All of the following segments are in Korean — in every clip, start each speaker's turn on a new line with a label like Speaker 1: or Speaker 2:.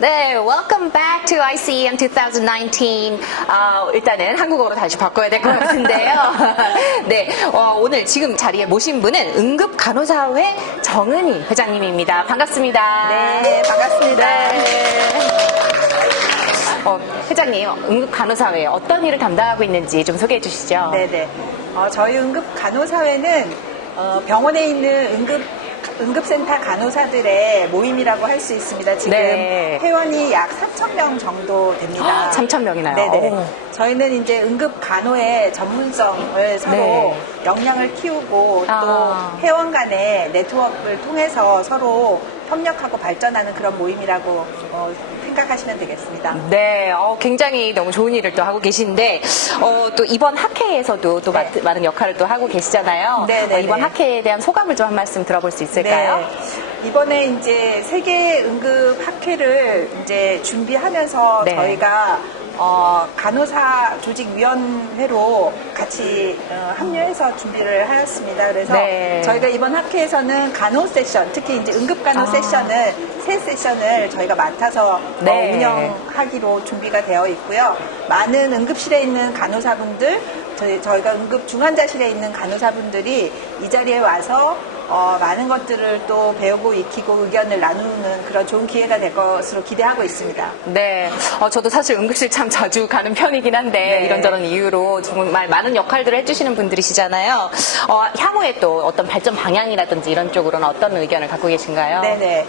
Speaker 1: 네, welcome back to ICEM 2019. 아, 일단은 한국어로 다시 바꿔야 될 것 같은데요. 네, 어, 오늘 지금 자리에 모신 분은 응급 간호사회 정은희 회장님입니다. 반갑습니다.
Speaker 2: 네, 반갑습니다.
Speaker 1: 네. 어, 회장님, 응급 간호사회 어떤 일을 담당하고 있는지 좀 소개해 주시죠.
Speaker 2: 네네. 어, 저희 응급 간호사회는 어, 병원에 있는 응급 응급센터 간호사들의 모임이라고 할 수 있습니다. 지금
Speaker 1: 네.
Speaker 2: 회원이 약 3천 명 정도 됩니다.
Speaker 1: 3천 명이나요?
Speaker 2: 네네.
Speaker 1: 오.
Speaker 2: 저희는 이제 응급 간호의 전문성을 서로
Speaker 1: 네.
Speaker 2: 역량을 키우고 또
Speaker 1: 아.
Speaker 2: 회원 간의 네트워크를 통해서 서로 협력하고 발전하는 그런 모임이라고 어, 생각하시면 되겠습니다.
Speaker 1: 네, 어, 굉장히 너무 좋은 일을 또 하고 계신데, 어, 또 이번 학회에서도 또
Speaker 2: 네.
Speaker 1: 마- 많은 역할을 또 하고 계시잖아요.
Speaker 2: 네, 네,
Speaker 1: 어, 이번
Speaker 2: 네.
Speaker 1: 학회에 대한 소감을 좀 한 말씀 들어볼 수 있을까요?
Speaker 2: 네. 이번에 이제 세계 응급 학회를 이제 준비하면서
Speaker 1: 네.
Speaker 2: 저희가 어, 간호사 조직위원회로 같이 어, 합류해서 준비를 하였습니다. 그래서
Speaker 1: 네.
Speaker 2: 저희가 이번 학회에서는 간호 세션, 특히 이제 응급 간호
Speaker 1: 아.
Speaker 2: 세션을 세 세션을 저희가 맡아서 어,
Speaker 1: 네.
Speaker 2: 운영하기로 준비가 되어 있고요. 많은 응급실에 있는 간호사분들, 저희, 저희가 응급 중환자실에 있는 간호사분들이 이 자리에 와서 어, 많은 것들을 또 배우고 익히고 의견을 나누는 그런 좋은 기회가 될 것으로 기대하고 있습니다.
Speaker 1: 네, 어, 저도 사실 응급실 참 자주 가는 편이긴 한데
Speaker 2: 네.
Speaker 1: 이런저런 이유로 정말 많은 역할들을 해주시는 분들이시잖아요. 어, 향후에 또 어떤 발전 방향이라든지 이런 쪽으로는 어떤 의견을 갖고 계신가요?
Speaker 2: 네네.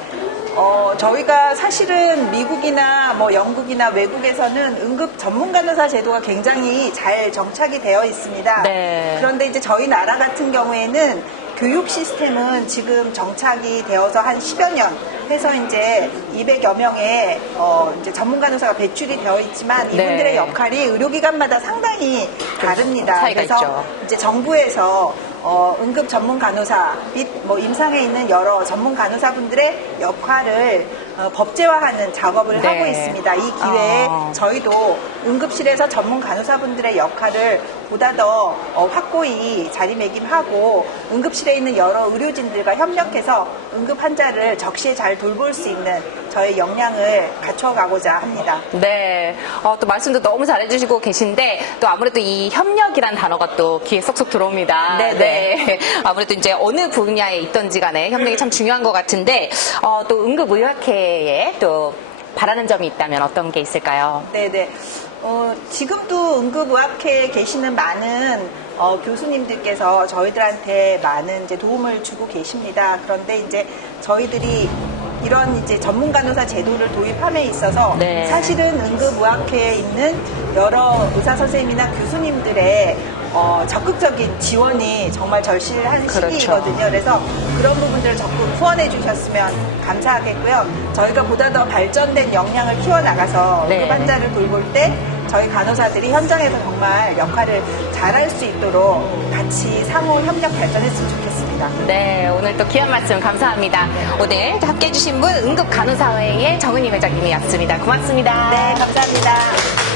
Speaker 2: 어, 저희가 사실은 미국이나 뭐 영국이나 외국에서는 응급 전문 간호사 제도가 굉장히 잘 정착이 되어 있습니다.
Speaker 1: 네.
Speaker 2: 그런데 이제 저희 나라 같은 경우에는 교육 시스템은 지금 정착이 되어서 한 10여 년 해서 이제 200여 명의 어, 이제 전문 간호사가 배출이 되어 있지만
Speaker 1: 네.
Speaker 2: 이분들의 역할이 의료기관마다 상당히 다릅니다.
Speaker 1: 차이가
Speaker 2: 그래서
Speaker 1: 있죠.
Speaker 2: 이제 정부에서 어, 응급 전문 간호사 및 뭐 임상에 있는 여러 전문 간호사분들의 역할을 어, 법제화하는 작업을
Speaker 1: 네.
Speaker 2: 하고 있습니다. 이 기회에
Speaker 1: 아.
Speaker 2: 저희도 응급실에서 전문 간호사분들의 역할을 보다 더 어, 확고히 자리매김하고 응급실에 있는 여러 의료진들과 협력해서 응급 환자를 적시에 잘 돌볼 수 있는 저의 역량을 갖춰가고자 합니다.
Speaker 1: 네, 어, 또 말씀도 너무 잘해주시고 계신데 또 아무래도 이 협력이란 단어가 또 귀에 쏙쏙 들어옵니다.
Speaker 2: 네, 네.
Speaker 1: 아무래도 이제 어느 분야에 있던지 간에 협력이 참 중요한 것 같은데 어, 또 응급의학회 에 또 바라는 점이 있다면 어떤 게 있을까요?
Speaker 2: 네네. 어, 지금도 응급의학회에 계시는 많은 어, 교수님들께서 저희들한테 많은 이제 도움을 주고 계십니다. 그런데 이제 저희들이 이런 이제 전문 간호사 제도를 도입함에 있어서
Speaker 1: 네.
Speaker 2: 사실은 응급의학회에 있는 여러 의사 선생님이나 교수님들의 어, 적극적인 지원이 정말 절실한
Speaker 1: 그렇죠.
Speaker 2: 시기이거든요. 그래서 그런 부분들을 적극 후원해 주셨으면 감사하겠고요. 저희가 보다 더 발전된 역량을 키워나가서
Speaker 1: 네.
Speaker 2: 응급 환자를 돌볼 때 저희 간호사들이 현장에서 정말 역할을 잘할 수 있도록 같이 상호 협력 발전했으면 좋겠습니다.
Speaker 1: 네, 오늘 또 귀한 말씀 감사합니다. 오늘 함께 해주신 분 응급간호사회의 정은희 회장님이었습니다. 고맙습니다.
Speaker 2: 네, 감사합니다.